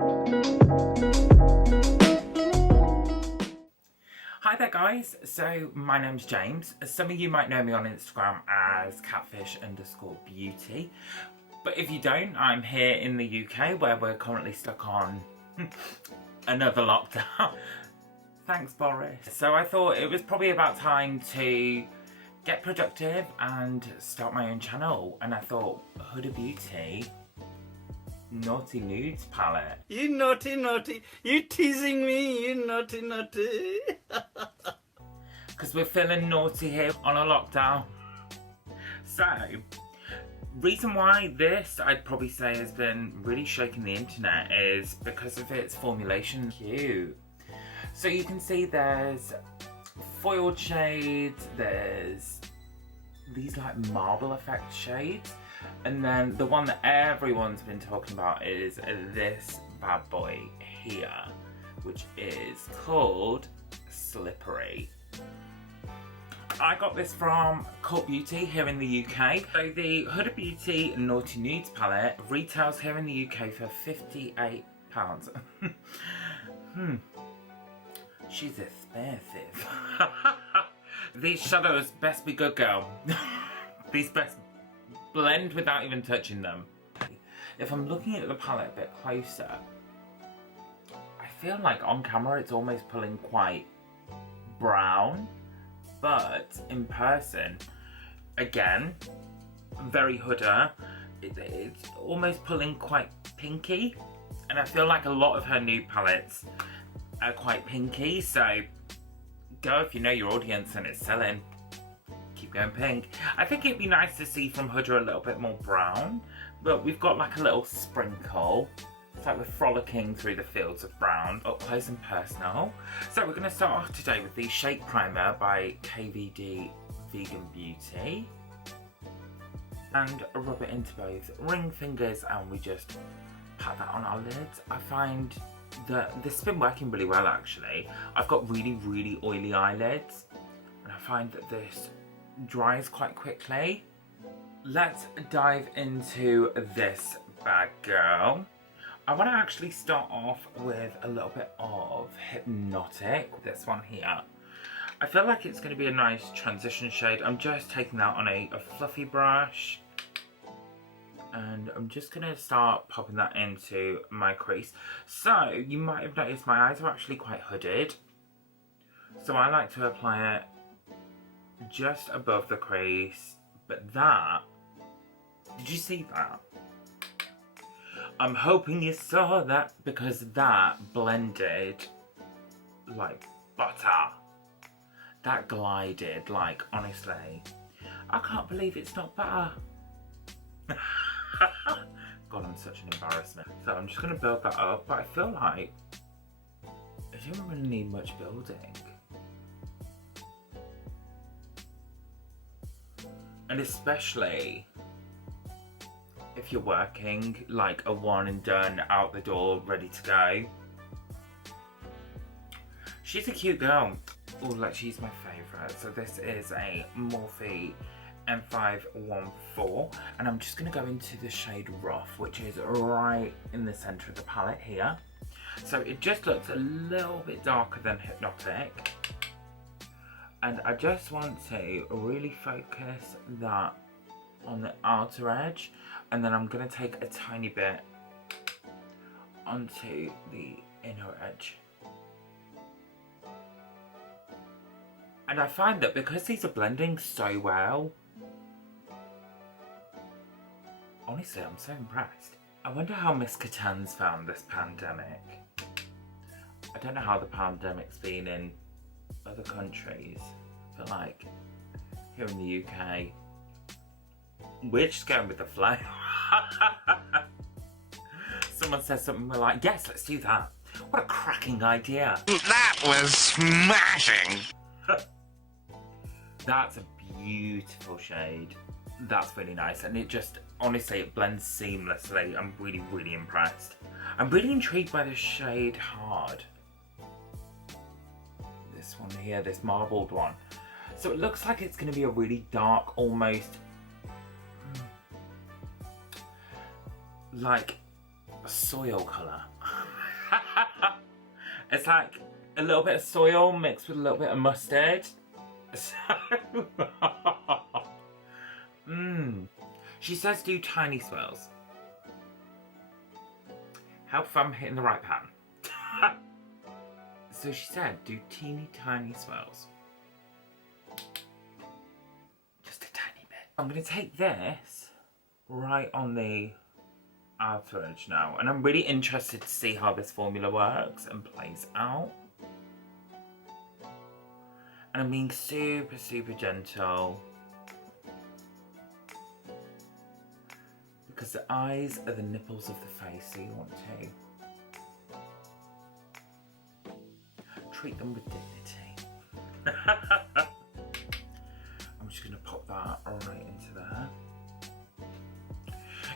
Hi there guys, so my name's James. Some of you might know me on Instagram as Catfish_beauty. But if you don't, I'm here in the UK where we're currently stuck on another lockdown. Thanks Boris. So I thought it was probably about time to get productive and start my own channel. And I thought, Huda Beauty Naughty Nudes palette. You naughty naughty, you teasing me, you naughty naughty. Because we're feeling naughty here on a lockdown. So, reason why this, I'd probably say, has been really shaking the internet is because of its formulation. Cute. So you can see there's foiled shades, there's these like marble effect shades, and then the one that everyone's been talking about is this bad boy here, which is called Slippery. I got this from Cult Beauty here in the UK. So the Huda Beauty Naughty Nudes palette retails here in the UK for £58. She's expensive. These shadows best be good, girl. These best blend without even touching them. If I'm looking at the palette a bit closer, I feel like on camera it's almost pulling quite brown, but in person, again, very Huda, it's almost pulling quite pinky, and I feel like a lot of her nude palettes are quite pinky, so go if you know your audience and it's selling. Keep going pink. I think it'd be nice to see from Huda a little bit more brown, but we've got like a little sprinkle. It's like we're frolicking through the fields of brown, up close and personal. So we're going to start off today with the Shake Primer by KVD Vegan Beauty. And rub it into both ring fingers and we just pat that on our lids. I find that this has been working really well actually. I've got really oily eyelids and I find that this dries quite quickly. Let's dive into this bad girl. I want to actually start off with a little bit of Hypnotic, this one here. I feel like it's going to be a nice transition shade. I'm just taking that on a fluffy brush. And I'm just going to start popping that into my crease. So, you might have noticed my eyes are actually quite hooded. So I like to apply it just above the crease. But that, did you see that? I'm hoping you saw that because that blended like butter. That glided, like, honestly. I can't believe it's not butter. God, I'm such an embarrassment. So I'm just going to build that up, but I feel like I don't really need much building. And especially if you're working like a one and done, out the door, ready to go. She's a cute girl. Oh, like she's my favourite. So this is a Morphe M514 and I'm just going to go into the shade Rough, which is right in the centre of the palette here. So it just looks a little bit darker than Hypnotic. And I just want to really focus that on the outer edge, and then I'm going to take a tiny bit onto the inner edge. And I find that because these are blending so well, honestly, I'm so impressed. I wonder how Miss Catan's found this pandemic. I don't know how the pandemic's been in other countries, but like here in the UK, we're just going with the flow. Someone says something, we're like, yes, let's do that. What a cracking idea. That was smashing. That's a beautiful shade. That's really nice, and it just, honestly, it blends seamlessly. I'm really impressed. I'm really intrigued by the shade Hard. This one here, this marbled one. So it looks like it's going to be a really dark, almost like a soil colour. It's like a little bit of soil mixed with a little bit of mustard. So, She says do tiny swirls. Help if I'm hitting the right pan. So she said do teeny tiny swirls. Just a tiny bit. I'm going to take this right on the outer edge now. And I'm really interested to see how this formula works and plays out. And I'm being super, super gentle. Because the eyes are the nipples of the face, so you want to treat them with dignity. I'm just going to pop that right into there.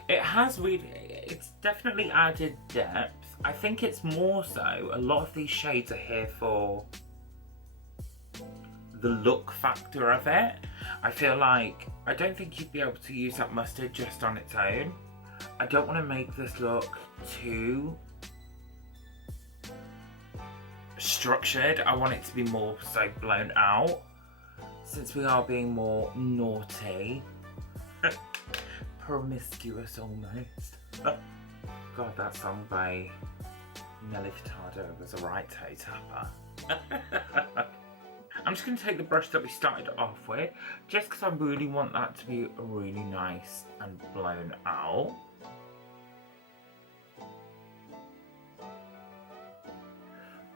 It's definitely added depth. I think it's more so, a lot of these shades are here for the look factor of it. I feel like, I don't think you'd be able to use that mustard just on its own. I don't want to make this look too structured. I want it to be more so blown out, since we are being more naughty. Promiscuous almost. God, that song by Nelly Furtado was a right toe tapper. I'm just going to take the brush that we started off with, just because I really want that to be really nice and blown out.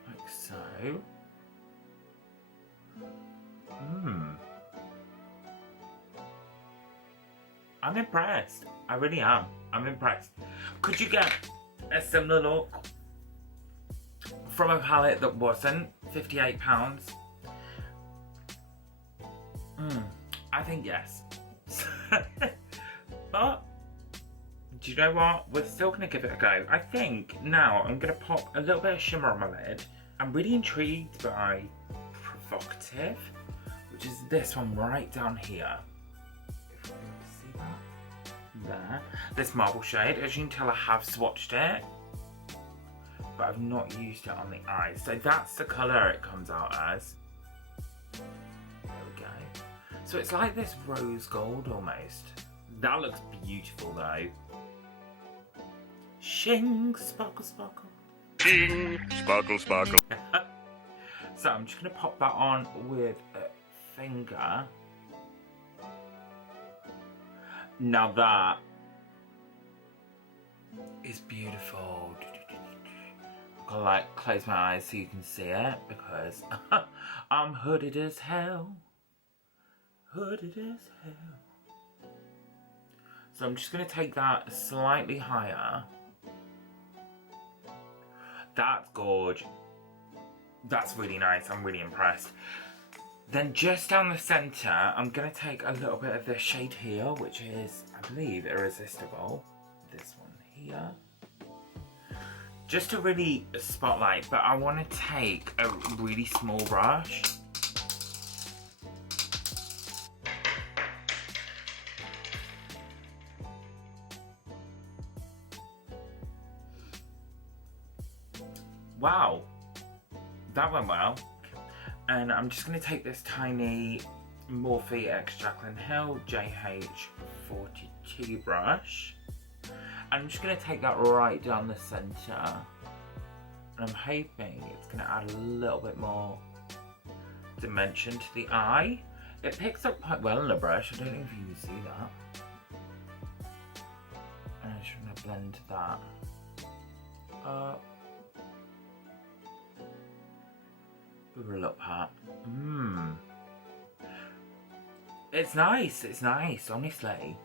Like so. I'm impressed. I really am. I'm impressed. Could you get a similar look from a palette that wasn't £58? I think yes. But, do you know what? We're still going to give it a go. I think now I'm going to pop a little bit of shimmer on my lid. I'm really intrigued by Provocative, which is this one right down here. If you're able to see that. There. This marble shade. As you can tell, I have swatched it, but I've not used it on the eyes. So that's the colour it comes out as. So it's like this rose gold almost. That looks beautiful though. Shing, sparkle, sparkle. Shing, sparkle, sparkle. So I'm just going to pop that on with a finger. Now that is beautiful. I'm gonna like close my eyes so you can see it, because I'm hooded as hell. Hooded as hell. So I'm just going to take that slightly higher. That's gorgeous. That's really nice. I'm really impressed. Then just down the centre, I'm going to take a little bit of this shade here, which is, I believe, Irresistible. This one here. Just to really spotlight, but I want to take a really small brush. Wow, that went well. And I'm just going to take this tiny Morphe X Jaclyn Hill JH42 brush. And I'm just going to take that right down the centre. And I'm hoping it's going to add a little bit more dimension to the eye. It picks up quite well in the brush. I don't know if you can see that. And I'm just going to blend that up. With a little pat. It's nice, honestly.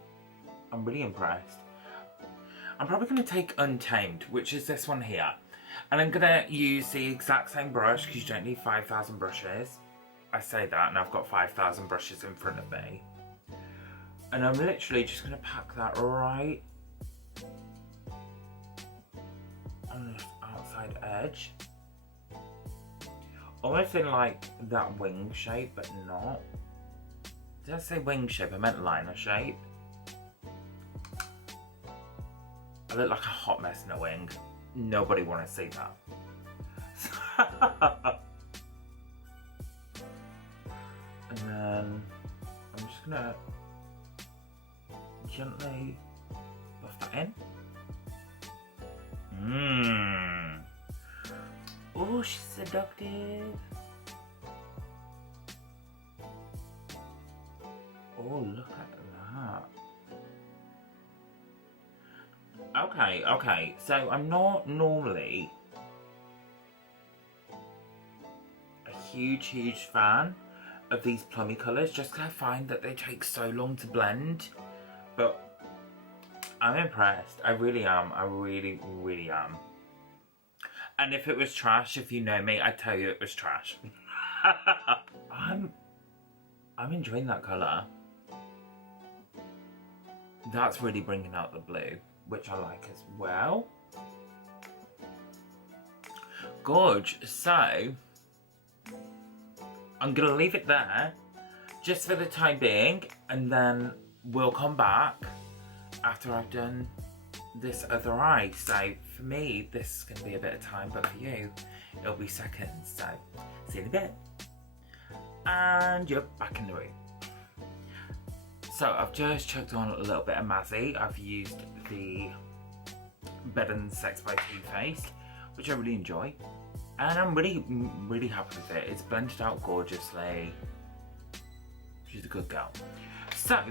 I'm really impressed. I'm probably going to take Untamed, which is this one here. And I'm going to use the exact same brush, because you don't need 5,000 brushes. I say that, and I've got 5,000 brushes in front of me. And I'm literally just going to pack that right on the outside edge. Almost in like that wing shape, but not. Did I say wing shape? I meant liner shape. I look like a hot mess in a wing. Nobody want to see that. And then I'm just gonna gently buff that in. Oh, she's seductive. Oh, look at that. Okay, so I'm not normally a huge fan of these plummy colours, just because I find that they take so long to blend. But I'm impressed. I really am. I really am. And if it was trash, if you know me, I'd tell you it was trash. I'm enjoying that colour. That's really bringing out the blue, which I like as well. Gorge. So I'm gonna leave it there just for the time being, and then we'll come back after I've done this other eye. So for me, this is gonna be a bit of time, but for you, it'll be seconds. So see you in a bit. And you're back in the room. So I've just chucked on a little bit of Mazzy. I've used the Better Than Sex by Too Faced, which I really enjoy. And I'm really happy with it. It's blended out gorgeously. She's a good girl. So,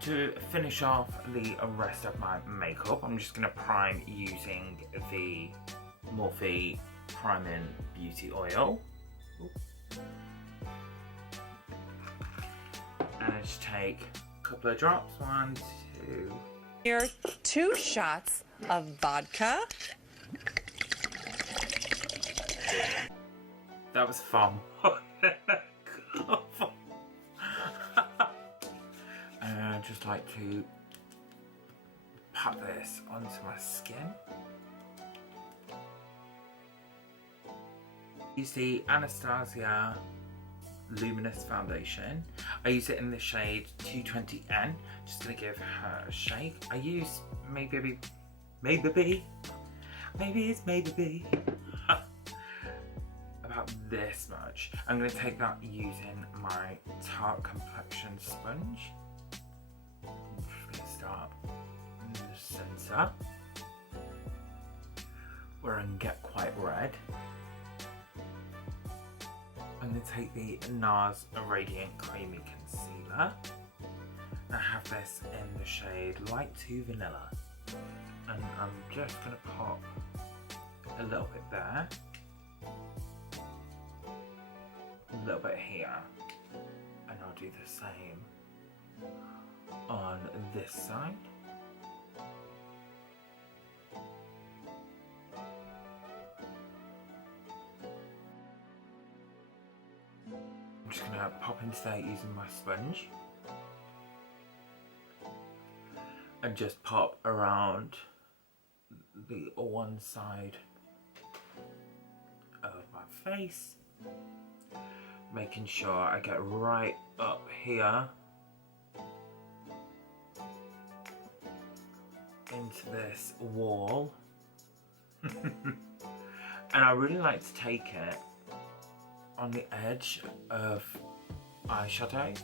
to finish off the rest of my makeup, I'm just going to prime using the Morphe Priming Beauty Oil. And I just take a couple of drops. 1, 2. Here, 2 shots of vodka. That was fun. And I just like to pat this onto my skin. Use the Anastasia Luminous Foundation. I use it in the shade 220N. Just gonna give her a shake. I use maybe it's maybe about this much. I'm gonna take that using my Tarte Complexion sponge. I'm just gonna start in the center where I can get quite red. I'm going to take the NARS Radiant Creamy Concealer. I have this in the shade Light to Vanilla. And I'm just going to pop a little bit there. A little bit here. And I'll do the same on this side. I'm just going to pop into that using my sponge and just pop around the one side of my face, making sure I get right up here into this wall. And I really like to take it on the edge of eyeshadow.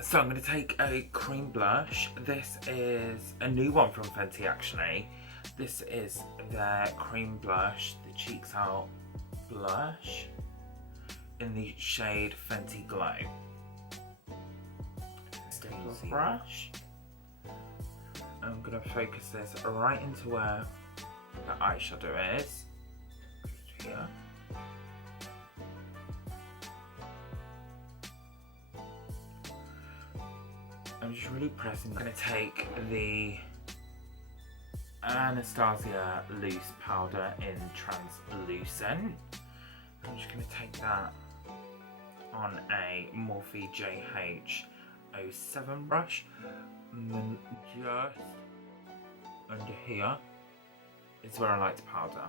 So I'm going to take a cream blush. This is a new one from Fenty actually. This is their cream blush, the Cheeks Out blush in the shade Fenty Glow. Stipple brush. I'm going to focus this right into where the eyeshadow is. Here. I'm just really pressing. I'm going to take the Anastasia Loose Powder in Translucent. I'm just going to take that on a Morphe JH07 brush, and then just under here is where I like to powder.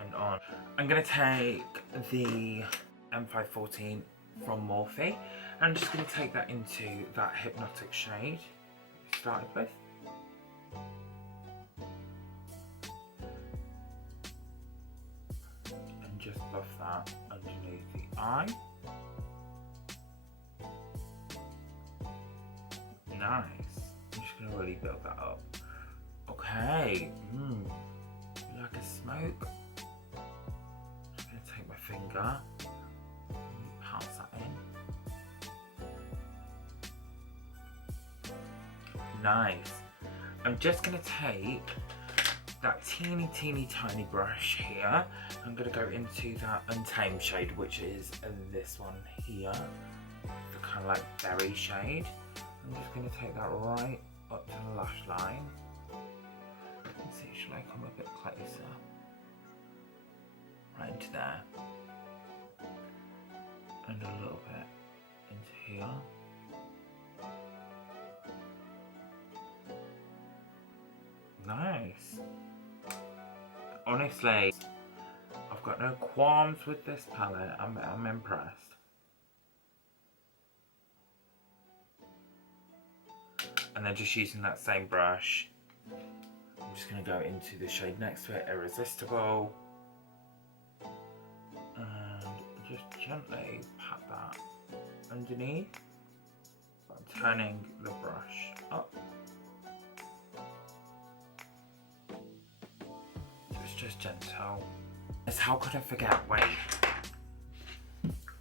And on. I'm going to take the M514 from Morphe, and I'm just going to take that into that hypnotic shade we started with. buff that underneath the eye. Nice. I'm just gonna really build that up. Okay. Like a smoke. Just gonna take my finger and pounce that in. Nice. I'm just gonna take that teeny tiny brush here. I'm gonna go into that Untamed shade, which is this one here, the kind of like berry shade. I'm just gonna take that right up to the lash line. Let's see, should I come a bit closer? Right into there, and a little bit into here. Nice. Honestly, I've got no qualms with this palette. I'm impressed. And then just using that same brush, I'm just going to go into the shade next to it, Irresistible. And just gently pat that underneath. I'm turning the brush up. Just gentle. Yes, how could I forget? Wait.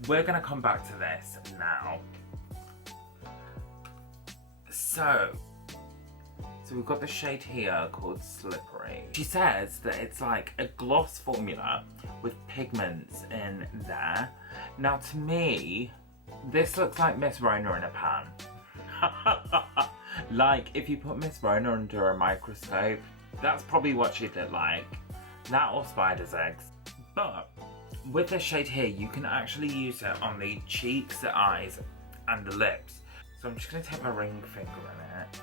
We're gonna come back to this now. So we've got the shade here called Slippery. She says that it's like a gloss formula with pigments in there. Now to me, this looks like Miss Rona in a pan. Like if you put Miss Rona under a microscope, that's probably what she'd look like. That or spider's eggs. But with this shade here, you can actually use it on the cheeks, the eyes, and the lips. So I'm just going to take my ring finger in it.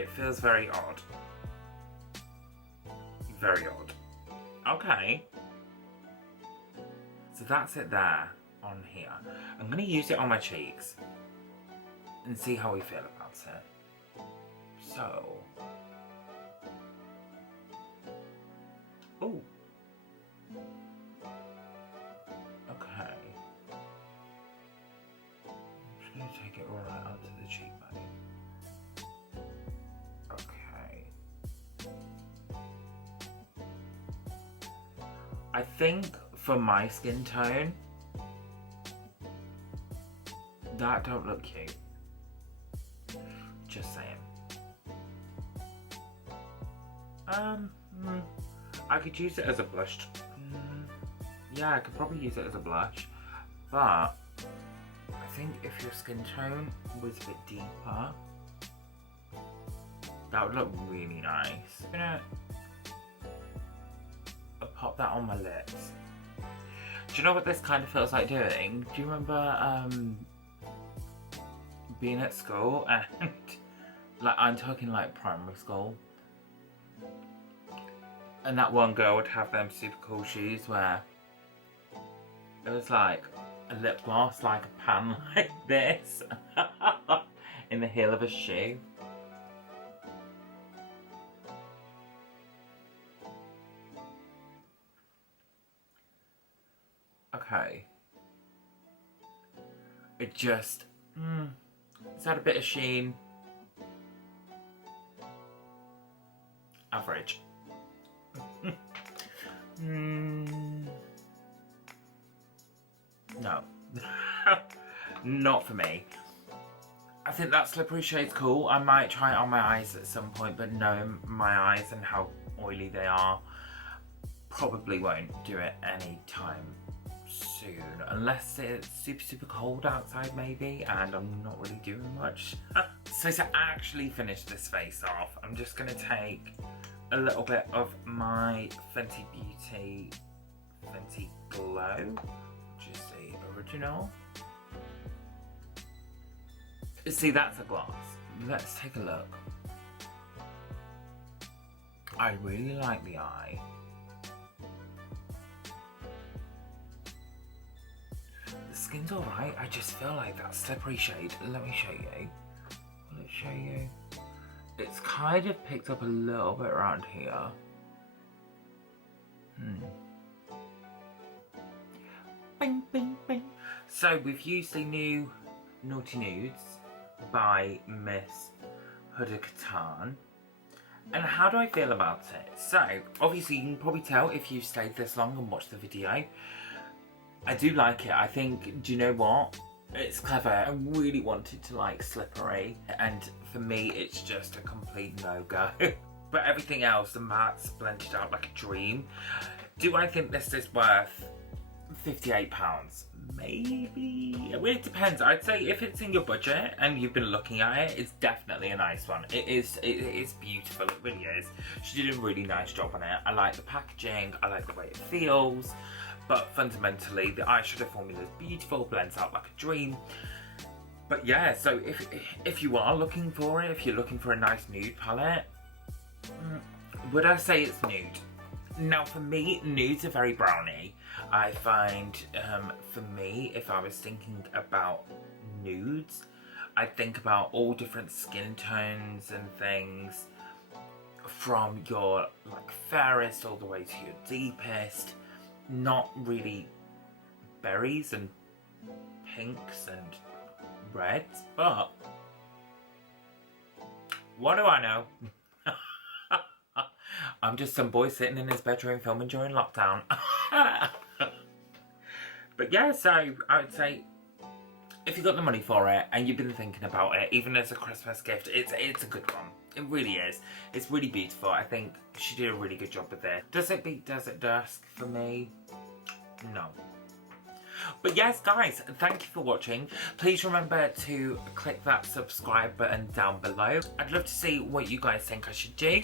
It feels very odd. Very odd. Okay. So that's it there on here. I'm going to use it on my cheeks and see how we feel about it. So... Ooh. Okay. I'm just going to take it right onto the cheekbone. Okay. I think for my skin tone, that don't look cute. Just saying. I could use it as a blush. Yeah, I could probably use it as a blush. But I think if your skin tone was a bit deeper, that would look really nice. I'm gonna pop that on my lips. Do you know what this kind of feels like doing? Do you remember being at school and like I'm talking like primary school? And that one girl would have them super cool shoes where it was like a lip gloss, like a pan like this in the heel of a shoe. Okay. It just, it's had a bit of sheen. Average. No. Not for me. I think that slippery shade's cool. I might try it on my eyes at some point, but knowing my eyes and how oily they are, probably won't do it anytime soon. Unless it's super cold outside maybe, and I'm not really doing much. So to actually finish this face off, I'm just going to take a little bit of my Fenty Beauty Fenty Glow, which is the original. See, that's a gloss. Let's take a look. I really like the eye. The skin's alright, I just feel like that slippery shade. Let me show you. Will it show you? It's kind of picked up a little bit around here. Bing, bing, bing. So we've used the new Naughty Nudes by Miss Huda. And how do I feel about it? So, obviously you can probably tell if you've stayed this long and watched the video. I do like it. I think, do you know what? It's clever. I really wanted to like slippery, and for me it's just a complete no-go. But everything else, the matte's blended out like a dream. Do I think this is worth £58? Maybe. Well, it depends. I'd say if it's in your budget and you've been looking at it, it's definitely a nice one. It is beautiful. It really is. She did a really nice job on it. I like the packaging. I like the way it feels. But fundamentally, the eyeshadow formula is beautiful. Blends out like a dream. But yeah, so if you are looking for it, if you're looking for a nice nude palette, would I say it's nude? Now for me, nudes are very browny. I find, for me, if I was thinking about nudes, I'd think about all different skin tones and things, from your like fairest all the way to your deepest. Not really berries and pinks and reds, but what do I know? I'm just some boy sitting in his bedroom filming during lockdown. But yeah, so I would say if you got the money for it and you've been thinking about it, even as a Christmas gift, it's a good one. It really is. It's really beautiful. I think she did a really good job with it. Does it beat Desert Dusk for me? No. But yes, guys, thank you for watching. Please remember to click that subscribe button down below. I'd love to see what you guys think I should do.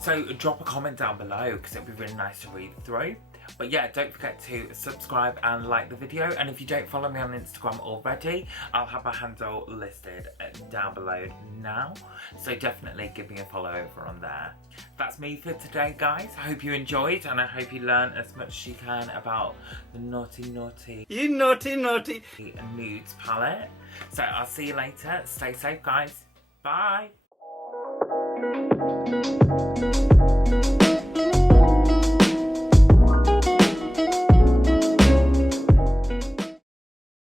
So drop a comment down below because it'd be really nice to read through. But yeah, don't forget to subscribe and like the video. And if you don't follow me on Instagram already, I'll have my handle listed down below now. So definitely give me a follow over on there. That's me for today, guys. I hope you enjoyed and I hope you learned as much as you can about the naughty You naughty nudes palette. So I'll see you later. Stay safe, guys. Bye.